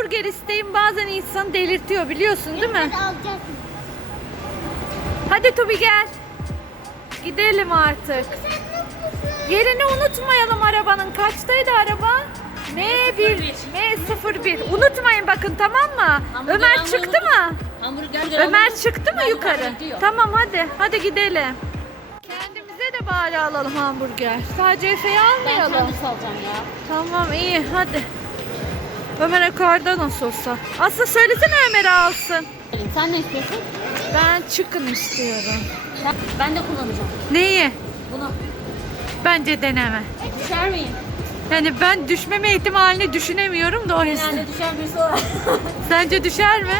hamburger isteğim bazen insanı delirtiyor biliyorsun değil mi? Hadi alacağız. Hadi Tobi gel. Gidelim artık. Sen mutlusun. Yerini unutmayalım arabanın. Kaçtaydı araba? M1, M01. Unutmayın bakın tamam mı? Hamburger Ömer almayı çıktı mı? Hamburger Ömer çıktı mı yukarı? Tamam hadi. Hadi gidelim. Kendimize de bari alalım hamburger. Sadece Efe'yi Ben almayalım. kendisi alacağım ya. Tamam iyi hadi. Ömer yukarıda nasıl olsa. Aslında söylesene Ömer'e alsın. Sen ne istiyorsun? Ben çıkın istiyorum. Ben, ben de kullanacağım. Neyi? Bunu. Bence deneme. Düşer miyim? Yani ben düşmeme ihtimalini düşünemiyorum da o yüzden. Genelde düşer birisi. Sence düşer mi?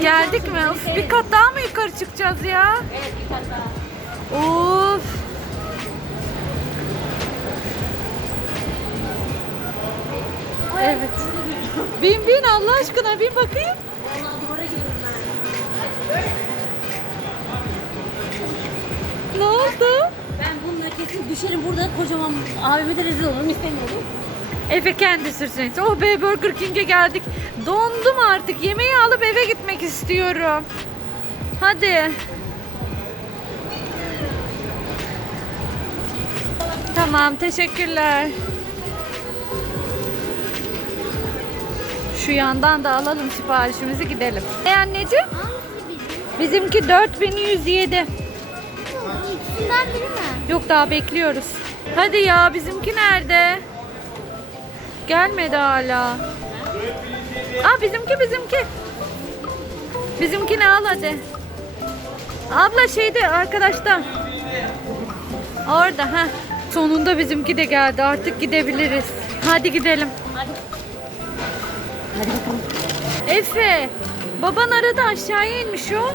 Geldik mi? Of, bir kat daha mı yukarı çıkacağız ya? Evet bir kat daha. Of. Evet. Bin bin Allah aşkına bin bakayım. Vallahi duvara giriyorum ben. Ne oldu? Ben bununla kesin düşerim burada kocaman abime de rezil olurum istemiyorum. Efe kendi sürsün. Oh be Burger King'e geldik. Dondum artık. Yemeği alıp eve gitmek istiyorum. Hadi. Tamam teşekkürler. Şu yandan da alalım siparişimizi gidelim. E anneciğim? Bizimki 4107. İkisinden biri mi? Yok daha bekliyoruz. Hadi ya bizimki nerede? Gelmedi hala. Aa bizimki bizimki. Bizimkini al hadi. Abla şeyde arkadaşta. Orada ha. Sonunda bizimki de geldi. Artık gidebiliriz. Hadi gidelim. Hadi. Hadi bakalım. Efe, baban arada aşağıya inmiş o.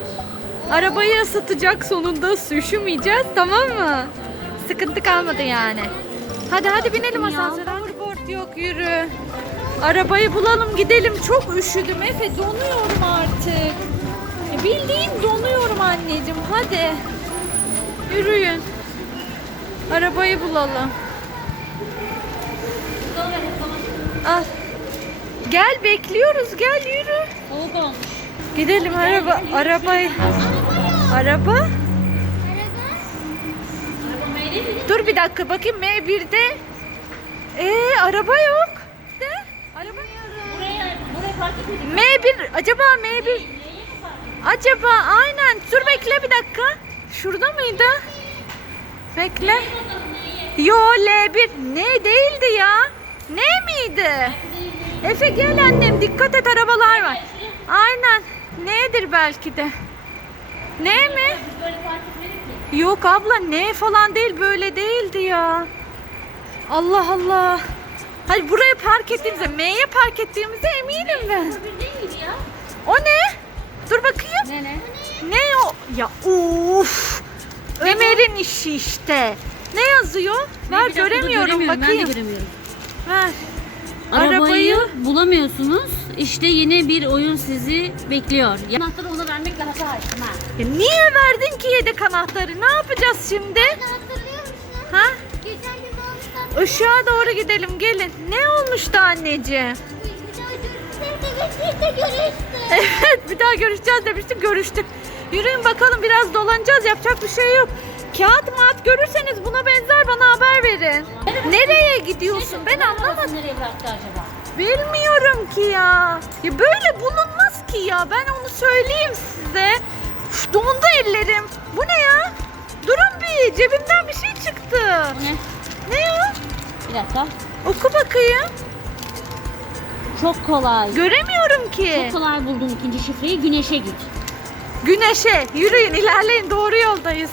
Arabayı ısıtacak sonunda su üşümeyeceğiz tamam mı? Sıkıntı kalmadı yani. Hadi hadi binelim asansöre. Hoverboard yok yürü. Arabayı bulalım gidelim. Çok üşüdüm Efe donuyorum artık. E, Bildiğin donuyorum anneciğim hadi. Yürüyün. Arabayı bulalım. Al. Gel bekliyoruz gel yürü. Soğuk olmuş. Gidelim araba arabayı. Araba? Araba? Dur bir dakika bakayım M1'de. Ee araba yok. De. Araba. Buraya, buraya park etmedik. M1 acaba M1 acaba aynen dur bekle bir dakika. Şurada mıydı? Bekle. Yo L1 ne değildi ya? Ne miydi? Efe gel annem dikkat et arabalar var. Aynen. Nedir belki de. Ne mi? Yok abla ne falan değil böyle değildi ya. Allah Allah. Hayır buraya park ettiğimizde M'ye park ettiğimize eminim ben. O ne? Dur bakayım. Ne ne? Ne o? Ya uf. Ömer'in işi işte. Ne yazıyor? Ver göremiyorum, bakayım. Ben de göremiyorum. Ver. Arabayı, Arabayı- bulamıyorsunuz. İşte yeni bir oyun sizi bekliyor. Anahtarı ona vermek daha kolay. Ha. Ya niye verdin ki yedek anahtarı? Ne yapacağız şimdi? Hatırlıyor musun? Ha? Geçen gün Işığa doğru gidelim gelin. Ne olmuştu anneciğim? bir daha görüşsek de görüştük. Evet bir daha görüşeceğiz demiştik görüştük. Yürüyün bakalım biraz dolanacağız yapacak bir şey yok. Kağıt mat görürseniz buna benzer bana haber verin. Nereye gidiyorsun ben anlamadım. Nereye bıraktı acaba? Bilmiyorum ki ya. Ya böyle bulunmaz ki ya ben onu söyleyeyim size. Üf, dondu ellerim. Bu ne ya? Durun bir cebimden bir şey çıktı. Bu ne? Ne o? Bir dakika. Oku bakayım. Çok kolay. Göremiyorum ki. Çok kolay buldum ikinci şifreyi. Güneşe git. Güneşe yürüyün ilerleyin doğru yoldayız.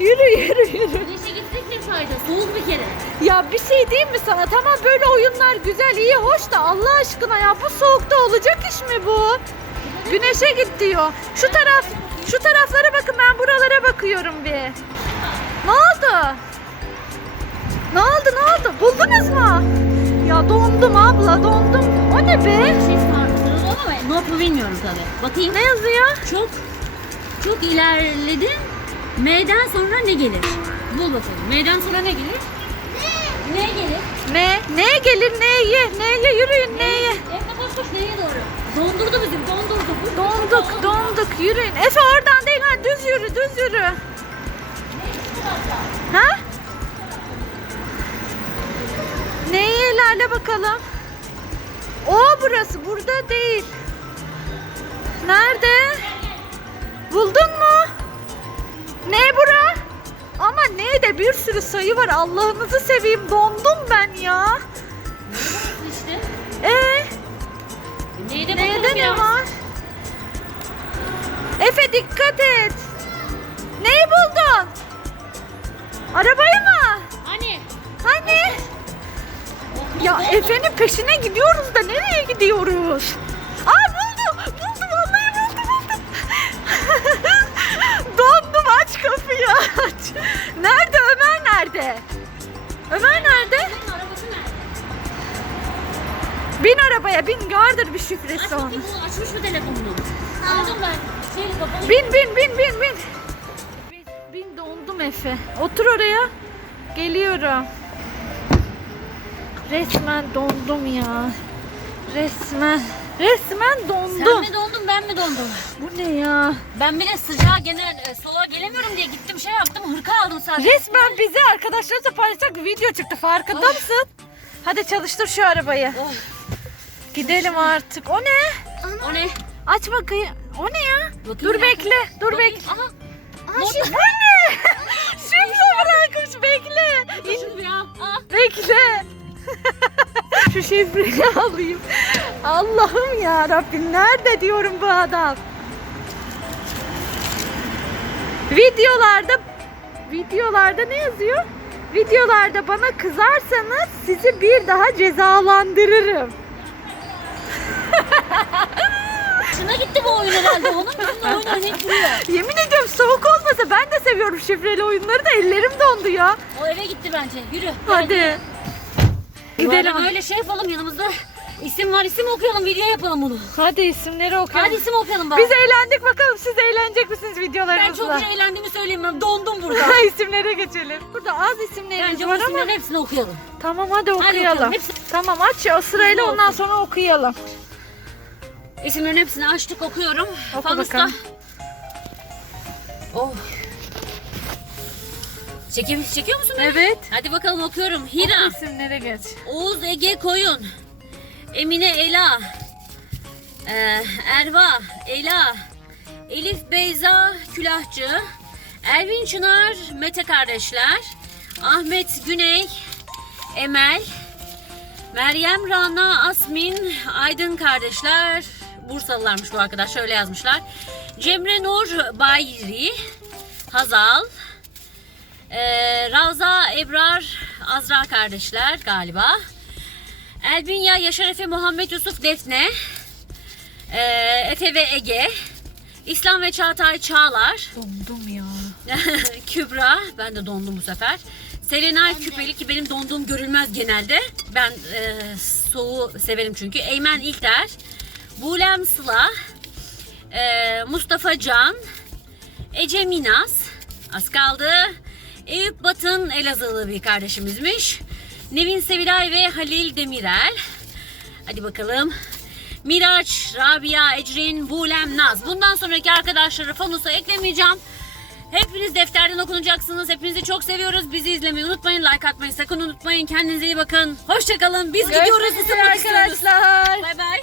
Yürü yürü yürü. Güneşe gitmek ne fayda? Soğuk bir kere. Ya bir şey diyeyim mi sana? Tamam böyle oyunlar güzel, iyi, hoş da Allah aşkına ya bu soğukta olacak iş mi bu? Güneşe git diyor. Şu taraf, şu taraflara bakın ben buralara bakıyorum bir. Ne oldu? Ne oldu ne oldu? Buldunuz mu? Ya dondum abla dondum. O ne be? Bir şey sarmışsınız ama ne yapı bilmiyorum tabii. Bakayım. Ne yazıyor? Çok çok ilerledin. M'den sonra ne gelir? Bul bakalım. M'den sonra ne gelir? Ne? Ne gelir? Ne? Neye gelir neye? Neye yürüyün neye? E Dondurdu bizi, dondurdu. Donduk, donduk. Yürüyün. Efe oradan değil ha düz yürü, düz yürü. Ha? Neyi ilerle bakalım. O burası, burada değil. Nerede? Buldun mu? Ne bura? Ama ne de bir sürü sayı var. Allah'ınızı seveyim. Dondum ben ya. İşte. Ee, Neyde bakalım neyde ne biraz. var? Efe dikkat et. Neyi buldun? Arabayı mı? Hani? Hani? Ya Efe'nin peşine gidiyoruz da nereye gidiyoruz? Nerede? Ömer nerede? Senin arabası nerede? Bin arabaya bin vardır bir Aç şifresi onun. bakayım bunu açmış mı telefonunu? Aldım ben. Şey bin bin bin bin. Bin, bin dondum Efe. Otur oraya. Geliyorum. Resmen dondum ya. Resmen. Resmen Sen dondum. mi dondun ben mi dondum? Bu ne ya? Ben bile sıcağa gene e, soğuğa gelemiyorum diye gittim şey yaptım hırka aldım sadece. Resmen bizi arkadaşlarımızla paylaşacak bir video çıktı. Farkında mısın? Hadi çalıştır şu arabayı. Oh, Gidelim artık. O ne? o ne? Aç bakayım. O ne ya? Bakayım dur ya. bekle. Dur Bakayım. bekle. Aha. Aa, şu- Bu ne? Şifre bırakmış bekle. dur Şunu bir al. Al. Bekle. Şu şifreyi alayım. Allah'ım ya Rabbim nerede diyorum bu adam. Videolarda videolarda ne yazıyor? Videolarda bana kızarsanız sizi bir daha cezalandırırım. Şuna gitti bu oyun herhalde. Onun bizimle oyun oynayıp duruyor. Yemin ediyorum soğuk olmasa ben de seviyorum şifreli oyunları da ellerim dondu ya. O eve gitti bence. Yürü. Hadi. Gidelim. Gidelim. Öyle şey yapalım yanımızda. İsim var isim okuyalım video yapalım bunu. Hadi isimleri okuyalım. Hadi isim okuyalım bari. Biz eğlendik bakalım siz eğlenecek misiniz ben videolarımızla? çok eğlendiğimi söyleyeyim ben dondum burada. isimlere geçelim. Burada az isimlerimiz Bence bu var ama. isimlerin hepsini okuyalım. Tamam hadi okuyalım. okuyalım, hepsi- Tamam aç o sırayla Hızlı ondan oku. sonra okuyalım. İsimlerin hepsini açtık okuyorum. Oku Fanusta. bakalım. Oh. Çekiyor, çekiyor musun beni? Evet. Hadi bakalım okuyorum. Hira, isimlere geç. Oğuz Ege Koyun, Emine Ela, ee, Erva, Ela, Elif Beyza Külahçı, Ervin Çınar, Mete kardeşler, Ahmet Güney, Emel, Meryem Rana, Asmin, Aydın kardeşler, Bursalılarmış bu arkadaş şöyle yazmışlar. Cemre Nur Bayri, Hazal, ee, Ravza, Ebrar, Azra kardeşler galiba. Elbinya, Yaşar Efe, Muhammed Yusuf, Defne, ee, Efe ve Ege, İslam ve Çağatay Çağlar, Dondum ya. Kübra, ben de dondum bu sefer. Serenay Küpeli ki benim donduğum görülmez genelde. Ben e, soğuğu severim çünkü. Eymen İlter, Bulem Sıla, e, Mustafa Can, Ece Minas, az kaldı. Eyüp Batın Elazığlı bir kardeşimizmiş. Nevin Sevilay ve Halil Demirel. Hadi bakalım. Miraç, Rabia, Ecrin, Bulem, Naz. Bundan sonraki arkadaşları Fanus'a eklemeyeceğim. Hepiniz defterden okunacaksınız. Hepinizi çok seviyoruz. Bizi izlemeyi unutmayın. Like atmayı sakın unutmayın. Kendinize iyi bakın. Hoşçakalın. Biz gidiyoruz. Görüşmek üzere arkadaşlar. Bay bay.